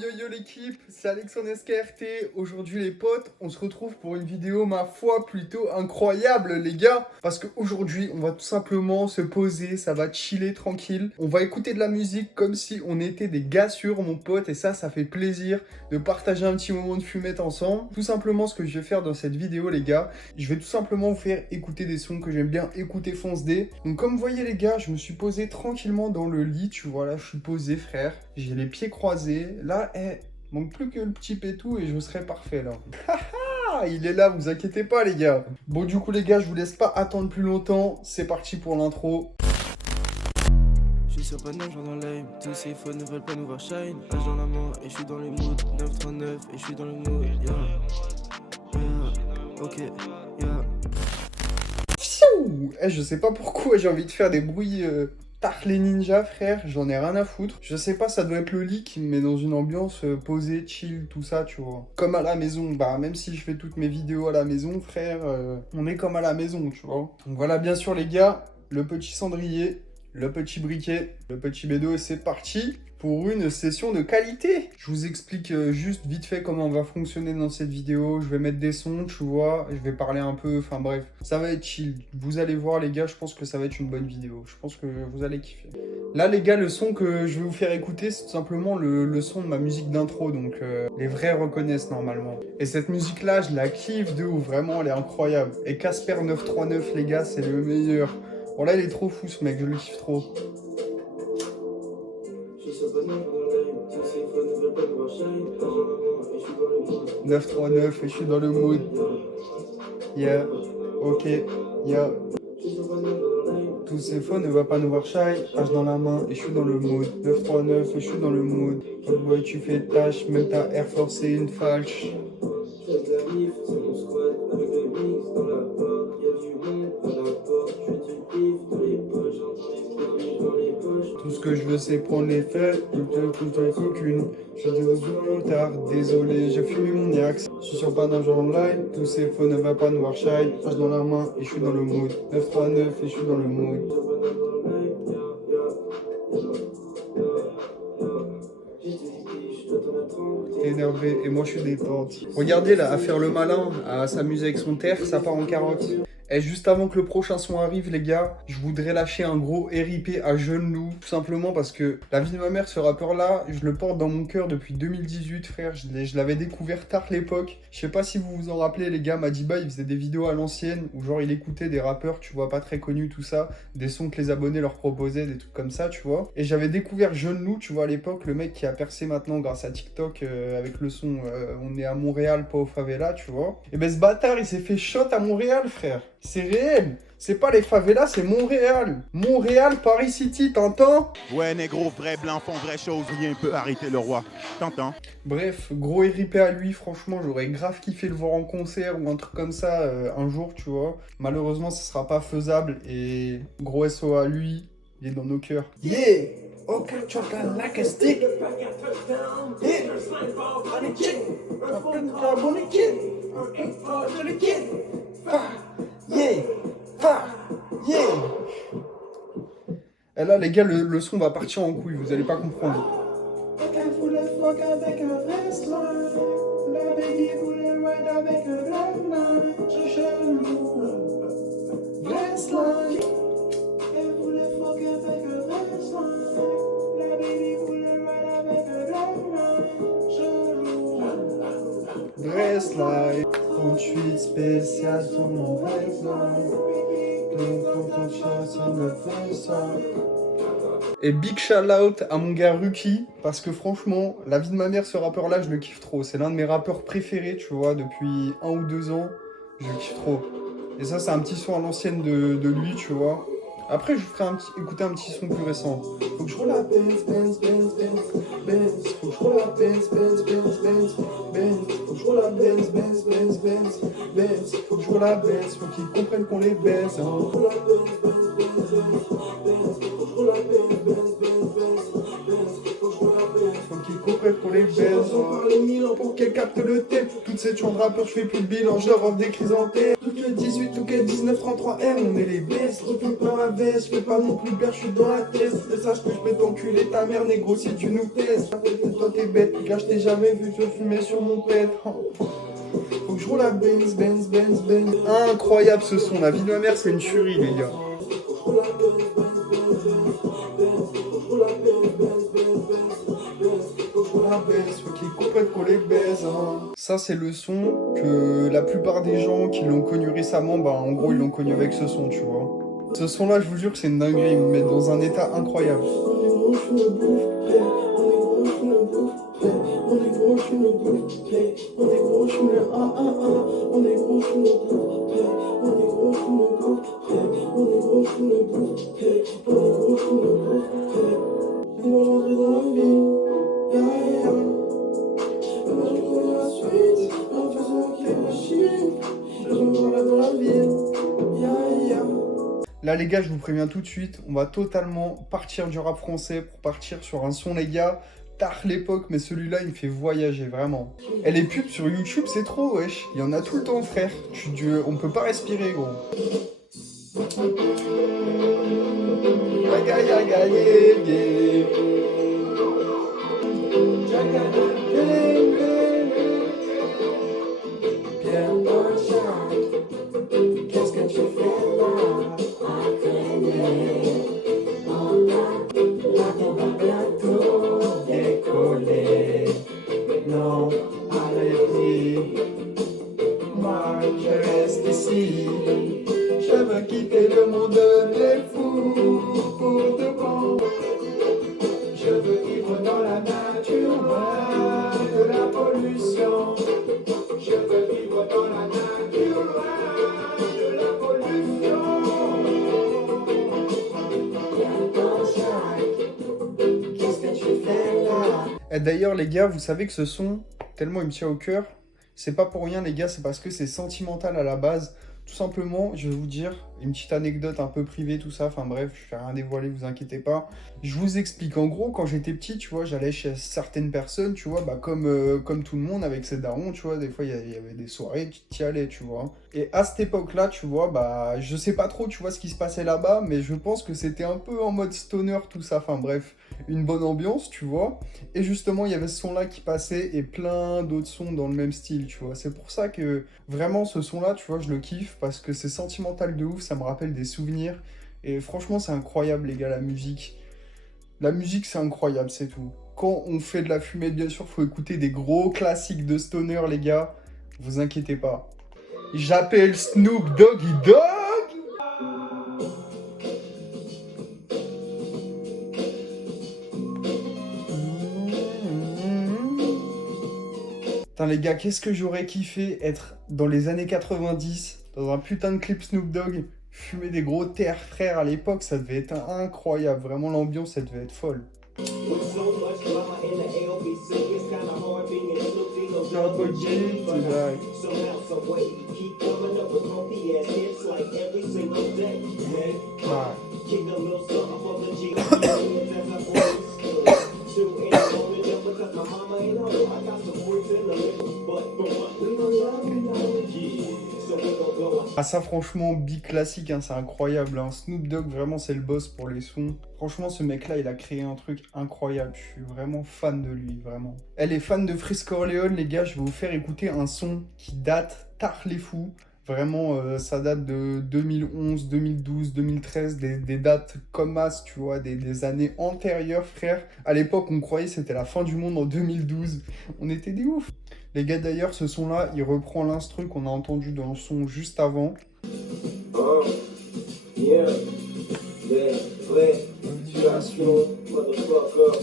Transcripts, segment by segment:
Yo l'équipe, c'est Alexandre SKRT. Aujourd'hui les potes, on se retrouve pour une vidéo ma foi plutôt incroyable les gars. Parce qu'aujourd'hui on va tout simplement se poser, ça va chiller tranquille. On va écouter de la musique comme si on était des gars sûrs mon pote. Et ça fait plaisir de partager un petit moment de fumette ensemble. Tout simplement ce que je vais faire dans cette vidéo les gars, je vais tout simplement vous faire écouter des sons que j'aime bien écouter fonce D. Donc comme vous voyez les gars, je me suis posé tranquillement dans le lit, tu vois là je suis posé frère. J'ai les pieds croisés. Là, manque plus que le petit pétou et je serai parfait là. Il est là, vous inquiétez pas les gars. Bon du coup les gars, je vous laisse pas attendre plus longtemps. C'est parti pour l'intro. Je suis sur Paname, genre dans l'aim. Tous ces faux ne veulent pas nous voir shine. Âge dans la main et je suis dans le mood. 939 et je suis dans le mood. Ok, Je sais pas pourquoi j'ai envie de faire des bruits tarte les ninjas frère, j'en ai rien à foutre. Je sais pas, ça doit être le lit qui me met dans une ambiance posée, chill, tout ça, tu vois. Comme à la maison, bah même si je fais toutes mes vidéos à la maison frère, on est comme à la maison, tu vois. Donc voilà, bien sûr les gars, le petit cendrier, le petit briquet, le petit bédo et c'est parti pour une session de qualité. Je vous explique juste vite fait comment on va fonctionner dans cette vidéo. Je vais mettre des sons, tu vois, je vais parler un peu, enfin bref, ça va être chill. Vous allez voir les gars, je pense que ça va être une bonne vidéo. Je pense que vous allez kiffer. Là les gars, le son que je vais vous faire écouter, c'est tout simplement le son de ma musique d'intro, donc les vrais reconnaissent normalement. Et cette musique là, je la kiffe de ouf, vraiment elle est incroyable. Et Casper 939 les gars, c'est le meilleur. Bon là il est trop fou ce mec, je le kiffe trop. 939 et je suis dans le mood. Yeah, ok, yeah. Tous ces faux ne va pas nous voir shy. H dans la main et je suis dans le mood. 939 et je suis dans le mood. Oh boy, tu fais tâche, même ta Air Force c'est une falche. Tout ce que je veux c'est prendre les fêtes, tout les cocunes. Je dis aux tard, désolé, j'ai fumé mon Yax. Je suis sur Paname genre online, tous ces faux ne va pas nous voir shy. H dans la main et je suis dans le mood. 939 et je suis dans le mood. Énervé et moi je suis détente. Regardez là, à faire le malin, à s'amuser avec son terre, ça part en carotte. Et juste avant que le prochain son arrive les gars, je voudrais lâcher un gros RIP à Jeune Loup. Tout simplement parce que la vie de ma mère, ce rappeur là, je le porte dans mon cœur depuis 2018 frère. Je l'avais découvert tard l'époque. Je sais pas si vous vous en rappelez les gars, Madiba il faisait des vidéos à l'ancienne où genre il écoutait des rappeurs, tu vois, pas très connus tout ça. Des sons que les abonnés leur proposaient, des trucs comme ça, tu vois. Et j'avais découvert Jeune Loup, tu vois, à l'époque, le mec qui a percé maintenant grâce à TikTok avec le son On est à Montréal, pas au favela, tu vois. Et ben ce bâtard il s'est fait shot à Montréal frère. C'est réel. C'est pas les favelas, c'est Montréal. Montréal, Paris City, t'entends? Ouais, négro, vrai blanc font vraie chose, rien peut arrêter le roi. T'entends? Bref, gros RIP à lui, franchement, j'aurais grave kiffé le voir en concert ou un truc comme ça un jour, tu vois. Malheureusement, ce sera pas faisable et gros SO à lui, il est dans nos cœurs. Yeah! Okay, chocolate like a stick. Yeah! Yeah! Yeah! Et là, les gars, le son va partir en couille, vous allez pas comprendre. Elle voulait fuck avec un vrai slime. La baby voulait ride avec un vrai slime. Je chelou. Vrai slime. Elle voulait fuck avec un vrai slime. La baby voulait ride avec un vrai slime. Chelou. Vrai slime. 38 spécial sur mon vrai slime. Et big shout out à mon gars Ruki, parce que franchement, la vie de ma mère, ce rappeur là, je le kiffe trop. C'est l'un de mes rappeurs préférés, tu vois, depuis 1 ou 2 ans, je le kiffe trop. Et ça, c'est un petit son à l'ancienne de lui, tu vois. Après, je vous ferai écouter un petit son plus récent. Faut que je roule la Benz, Benz, Benz, Benz, Benz. Faut que je roule la Benz, Benz, Benz, Benz, Benz. Faut que je roule la Benz, Benz, Benz, Benz, Benz. Faut que je roule la Benz, faut qu'ils comprennent qu'on les baisse. Faut que je roule la Benz, Benz, Benz, Benz, Benz. Faut que je roule la Benz, Benz, Benz, Benz, Benz. Faut que je roule la Benz, faut qu'ils comprennent qu'on les baisse. On parle 1000 ans pour qu'elles captent le thème. Toutes ces tueurs de rappeurs, je fais plus de bilan, je leur offre des chrysanthèmes. Toutes les 18 ou 19, 33 M, on est les bestes, qui font dans la veste, je fais pas non plus père, je suis dans la tête, et sache que je peux t'enculer ta mère, négro, si tu nous testes. Toi t'es bête, car je t'ai jamais vu te fumer sur mon pet. Faut que je roule la Benz. Incroyable ce son, la vie de ma mère, c'est une tuerie, les gars. Faut qu'ils comprennent qu'on les baise, hein. Ça, c'est le son que la plupart des gens qui l'ont connu récemment, bah en gros, ils l'ont connu avec ce son, tu vois. Ce son-là, je vous jure que c'est une dinguerie, il me met dans un état incroyable. Là les gars, je vous préviens tout de suite, on va totalement partir du rap français pour partir sur un son les gars, tard l'époque, mais celui-là il me fait voyager vraiment. Et les pubs sur YouTube c'est trop wesh, il y en a tout le temps frère, on peut pas respirer gros. Qu'est-ce que tu fais là? Non, arrêtez. Moi, je reste ici. Je veux quitter le monde des fous pour de bon. Je veux vivre dans la nature, loin de la pollution. Je veux vivre dans la nature, loin de la pollution. Qu'est-ce que tu fais là? Et d'ailleurs les gars, vous savez que ce son, tellement il me tient au cœur, c'est pas pour rien les gars, c'est parce que c'est sentimental à la base. Tout simplement, je vais vous dire une petite anecdote un peu privée, tout ça. Enfin bref, je vais rien dévoiler, vous inquiétez pas. Je vous explique. En gros, quand j'étais petit, tu vois, j'allais chez certaines personnes, tu vois, bah comme tout le monde avec ses darons, tu vois. Des fois, il y avait des soirées, tu y allais, tu vois. Et à cette époque-là, tu vois, bah je sais pas trop, tu vois, ce qui se passait là-bas, mais je pense que c'était un peu en mode stoner, tout ça. Enfin bref, une bonne ambiance, tu vois. Et justement, il y avait ce son-là qui passait et plein d'autres sons dans le même style, tu vois. C'est pour ça que vraiment ce son-là, tu vois, je le kiffe parce que c'est sentimental de ouf, ça me rappelle des souvenirs. Et franchement, c'est incroyable, les gars, la musique. La musique, c'est incroyable, c'est tout. Quand on fait de la fumée, bien sûr, faut écouter des gros classiques de stoner, les gars. Vous inquiétez pas. J'appelle Snoop Doggy Dogg. Putain les gars, qu'est-ce que j'aurais kiffé être dans les années 90, dans un putain de clip Snoop Dogg, fumer des gros terres frères à l'époque, ça devait être incroyable. Vraiment l'ambiance, ça devait être folle. Ah ça franchement, big classique, hein, c'est incroyable, hein. Snoop Dogg vraiment c'est le boss pour les sons. Franchement ce mec là il a créé un truc incroyable, je suis vraiment fan de lui, vraiment. Elle est fan de Freeze Corleone les gars, je vais vous faire écouter un son qui date tard les fous. Vraiment ça date de 2011, 2012, 2013, des dates comme as, tu vois, des années antérieures frère. À l'époque on croyait que c'était la fin du monde en 2012, on était des ouf. Les gars d'ailleurs ce son là il reprend l'instru qu'on a entendu dans le son juste avant. Oh, yeah, des vraies situations, motherfucker.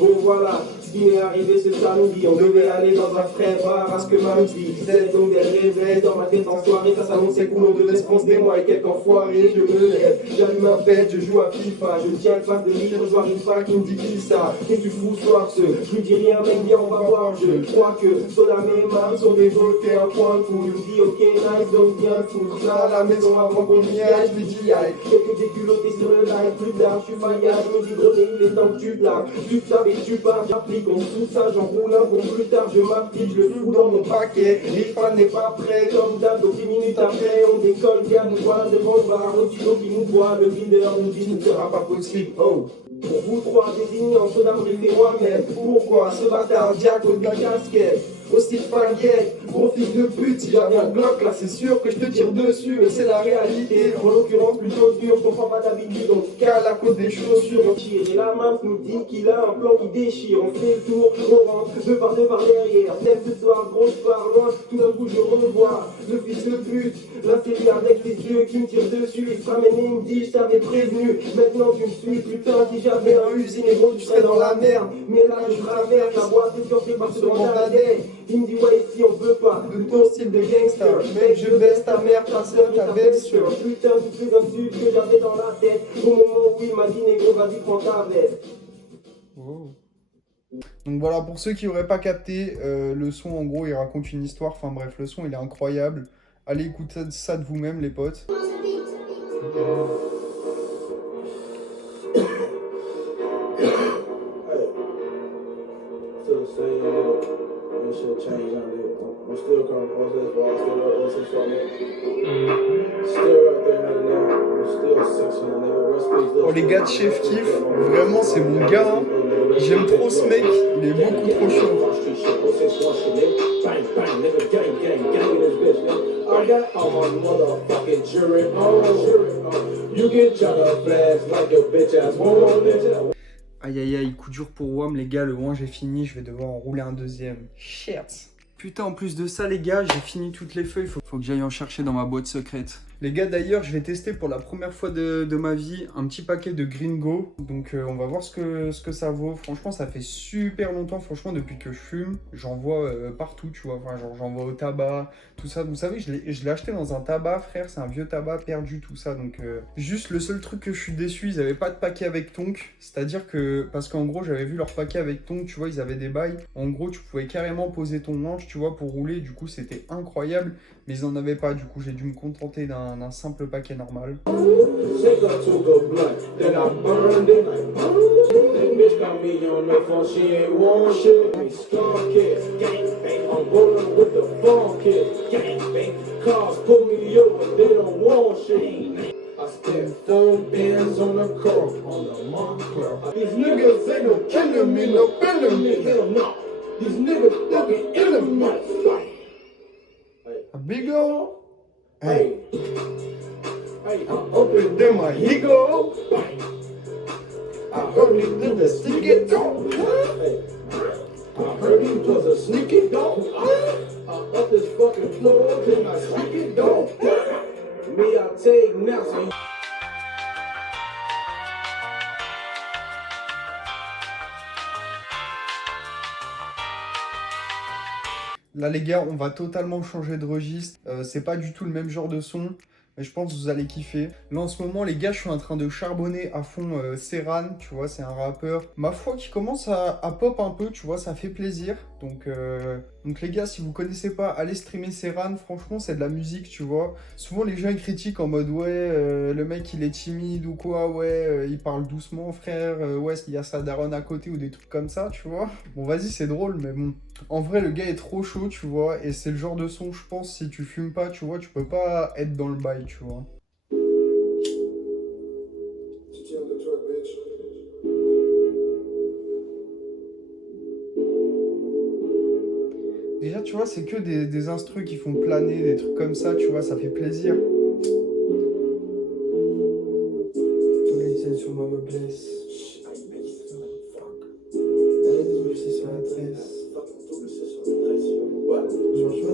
Bon voilà, ce qui m'est arrivé ce samedi, on devait aller dans un frère bar à ce que ma vie. C'est donc des réveils dans ma tête en soirée, ça s'annonçait cool, on devait se prendre des mois et quelques enfoirés. Je me lève, j'allume ma bête, je joue à FIFA, je tiens le face de livre, je vois une fois qui me dit qui ça, qu'est-ce que tu fous ce soir ce. Je lui dis rien mec, viens on va voir, je crois que Soda et Mam sont des votés un point cool. Il me dit ok nice, donc bien cool, ça à la maison avant qu'on y aille, je lui dis aïe. Quelques déculottés sur le live, plus tard je suis faillard, je me dis gros il est temps que tu te laves, tu te laves et tu pars, j'applique vie qu'on sous ça, j'enroule un bon plus tard, je m'applique, je le fous dans mon paquet. Rifa n'est pas prêt, comme d'hab, donc 10 minutes après, on décolle, gars, nous voilà devant le bar, au tuyau qui nous voit, le leader nous dit, ce ne sera pas possible, oh. Pour vous trois désignants, cela me fait moi-même. Pourquoi ce bâtard Jack au gars casquette, au style faguette, gros fils de pute, si j'avais un Glock là c'est sûr que je te tire dessus, mais c'est la réalité, en l'occurrence plutôt dur, je comprends pas d'habitude, donc cale à cause des chaussures, on tire, et la main nous dit qu'il a un plan qui déchire, on fait le tour, on rentre, deux par derrière, même ce soir, grosse part loin, tout d'un coup je revois, le fils de pute, là c'est lui avec les yeux qui me tire dessus, il se ramène et il me dit, je t'avais prévenu, maintenant tu me suis, putain, si j'avais un usine et gros tu serais dans la merde, mais là je traverse, la boîte est sortie par ce bandadais. Il me dit ouais ici on veut pas de ton style de gangster. Mec je baisse ta mère, ta soeur, ta belle-sœur. Putain tout plus un sud que j'avais dans la tête. Au moment où il m'a dit négro vas-y prends ta veste. Wow. Donc voilà, pour ceux qui n'auraient pas capté, le son en gros il raconte une histoire, enfin bref le son il est incroyable. Allez écouter ça de vous-même les potes. Shit changed on it. I'm still coming post this ball, still up 06 on it. Still right there now. I'm still 6 on it. Recipes. Oh les gars de Chef Kiff, vraiment c'est mon gars. Hein. J'aime trop ce mec, il est beaucoup trop chaud. Bang, bang, nigga, gang, gang, gang in this bitch, nigga. I got all my motherfucking jury on. You get shot up fast like a bitch ass woman, bitch. Aïe aïe aïe, coup dur pour WAM les gars, le 1 j'ai fini, je vais devoir en rouler un deuxième. Shit. Putain, en plus de ça les gars, j'ai fini toutes les feuilles, faut que j'aille en chercher dans ma boîte secrète. Les gars d'ailleurs, je vais tester pour la première fois de ma vie un petit paquet de Gringo. Donc on va voir ce que ça vaut. Franchement, ça fait super longtemps, franchement, depuis que je fume. J'en vois partout, tu vois. Enfin, genre j'en vois au tabac, tout ça. Vous savez, je l'ai acheté dans un tabac, frère. C'est un vieux tabac perdu, tout ça. Donc juste le seul truc que je suis déçu, ils avaient pas de paquet avec tonk. C'est-à-dire que, parce qu'en gros, j'avais vu leur paquet avec tonk, tu vois, ils avaient des bails. En gros, tu pouvais carrément poser ton manche, tu vois, pour rouler. Du coup, c'était incroyable. Mais ils en avaient pas, du coup, j'ai dû me contenter d'un simple paquet normal. A big ol', hey, I'm open to my ego. I heard he did the sneaky dog. I heard he was a sneaky dog. I up this fucking floor, then I sneaky dog. Me, I take now, so Là les gars, on va totalement changer de registre. C'est pas du tout le même genre de son. Mais je pense que vous allez kiffer. Là en ce moment les gars, je suis en train de charbonner à fond Serran, tu vois, c'est un rappeur. Ma foi qui commence à pop un peu, tu vois, ça fait plaisir. Donc les gars, si vous connaissez pas, allez streamer Serran, franchement c'est de la musique, tu vois. Souvent les gens ils critiquent en mode ouais, le mec il est timide ou quoi, ouais, il parle doucement frère, ouais, il y a sa daronne à côté ou des trucs comme ça, tu vois. Bon vas-y c'est drôle mais bon. En vrai le gars est trop chaud, tu vois, et c'est le genre de son, je pense, si tu fumes pas, tu vois, tu peux pas être dans le bail, tu vois. Déjà, tu vois, c'est que des instrus qui font planer, des trucs comme ça, tu vois, ça fait plaisir. Tous les scènes sur moi me blessent.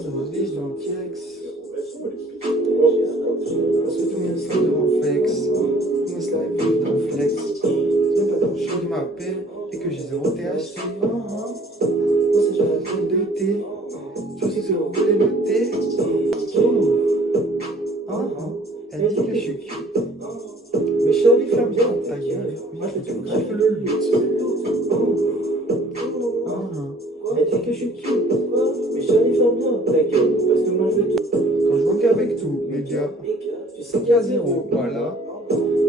Je me dis dans le TX. Parce que tout le monde slide devant flex. Tout le monde slide dans flex. C'est pas dans le show qui m'appelle et que j'ai 0 THC. Moi c'est genre la truc de thé. Je sais que vous voulez le thé. Elle dit que je suis cute. Mais Charlie ferme bien ta gueule. Moi je te greffe le lutte. Elle dit que je suis cute. Mais Charlie ferme bien ta gueule. Parce que moi je veux tout. Quand je manque avec tout, les gars, tu sais qu'il y a 0, voilà.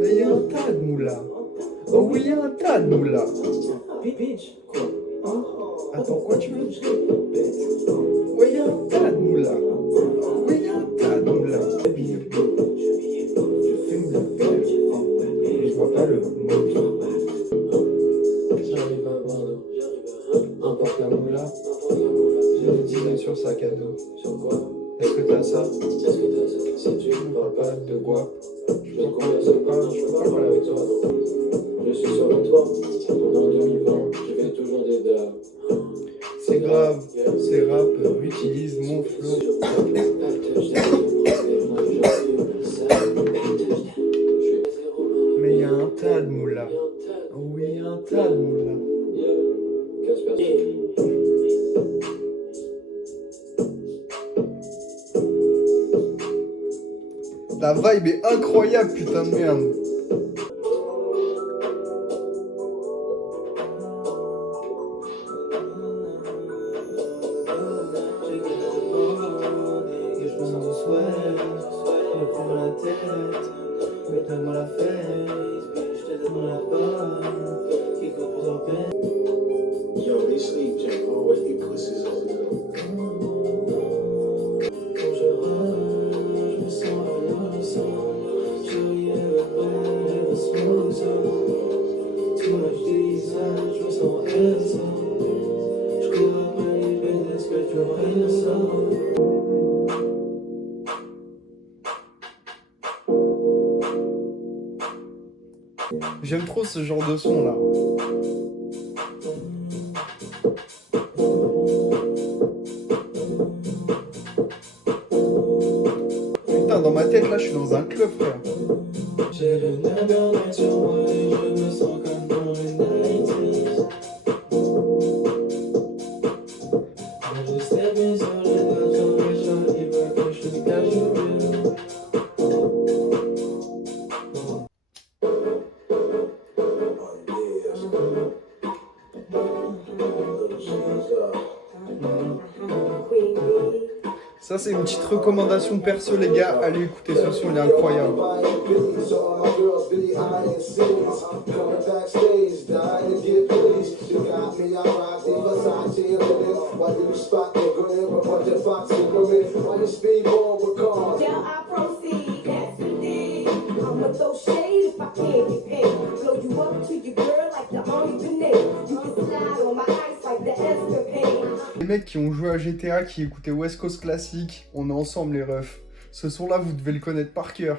Mais il y a un tas de moula. Oh oui, il y a un tas de moula. Bitch, quoi? Importe la moula. J'ai des dizaines sur sac à dos. Sur quoi? Est-ce que t'as ça? Si tu me parles pas de guap, je peux pas parler avec toi. Je suis sur le toit, en 2020, je fais toujours des dames. C'est grave, ces rappeurs utilisent mon flow. Mais y a un tas de moula. Oui, un tas de moula. La vibe est incroyable, putain de merde. Yo, they sleep, Jake. Always eat pussies over there. J'aime trop ce genre de son là. Putain, dans ma tête là, je suis dans un club, frère. J'ai le nerf bien sur moi et je me sens comme dans les 90s. Je step in sur les dates, j'en méchant, il veut que je te cache le mieux. Ça, c'est une petite recommandation perso, les gars. Allez écouter ce son, il est incroyable. Les mecs qui ont joué à GTA, qui écoutaient West Coast Classic, on est ensemble les refs. Ce son-là, vous devez le connaître par cœur.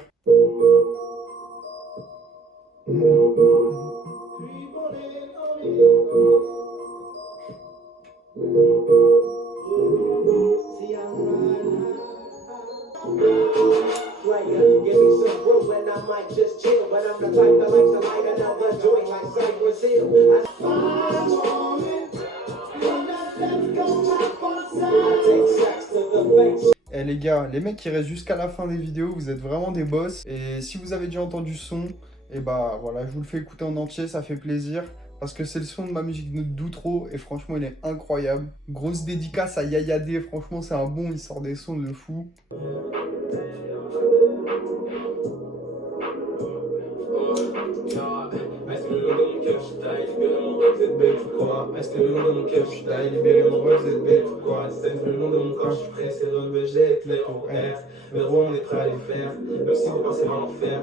Eh les gars, les mecs qui restent jusqu'à la fin des vidéos, vous êtes vraiment des boss. Et si vous avez déjà entendu ce son, et bah voilà, je vous le fais écouter en entier, ça fait plaisir. Parce que c'est le son de ma musique d'outro et franchement il est incroyable. Grosse dédicace à Yaya D, franchement c'est un bon, il sort des sons de fou. Reste le long de mon cœur, je t'aille libérer mon rêve, vous êtes bête ou quoi? Reste le long de mon corps, je suis pressé de rejeter les horaires. Mais on est prêt à les faire, même si vous pensez à l'enfer.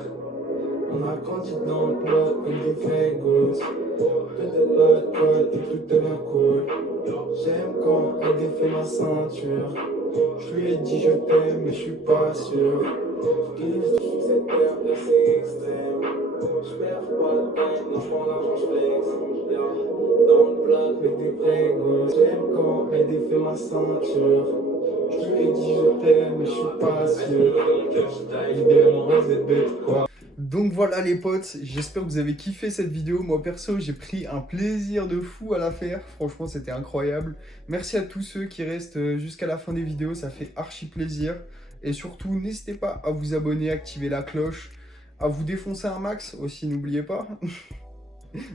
On a grandi dans le plat comme des fingos. Peut-être là, toi, t'es toute de ma colle. J'aime quand elle défait ma ceinture. Je lui ai dit je t'aime, mais je suis pas sûr. Cette perte c'est extrême. Je perds pas de peine, non je prends l'argent, je flex. Dans le plat avec des frégos. J'aime quand elle défait ma ceinture. Je lui ai dit je t'aime, mais je suis pas sûr. Libérer mon rêve, vous êtes bête quoi? Donc voilà les potes, j'espère que vous avez kiffé cette vidéo. Moi perso j'ai pris un plaisir de fou à la faire, franchement c'était incroyable. Merci à tous ceux qui restent jusqu'à la fin des vidéos, ça fait archi plaisir. Et surtout n'hésitez pas à vous abonner, activer la cloche, à vous défoncer un max aussi, n'oubliez pas.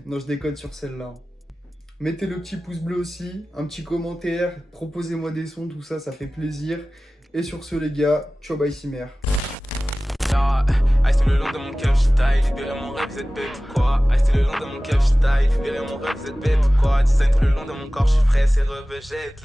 Non je déconne sur celle-là. Mettez le petit pouce bleu aussi, un petit commentaire, proposez-moi des sons, tout ça, ça fait plaisir. Et sur ce les gars, ciao bye Simer. Restez le long de mon cœur, je taille, libérez mon rêve, vous êtes bête ou quoi? Restez le long de mon cœur, je taille, libérez mon rêve, vous êtes bête ou quoi? Design tout le long de mon corps, je suis prêt, c'est revejette.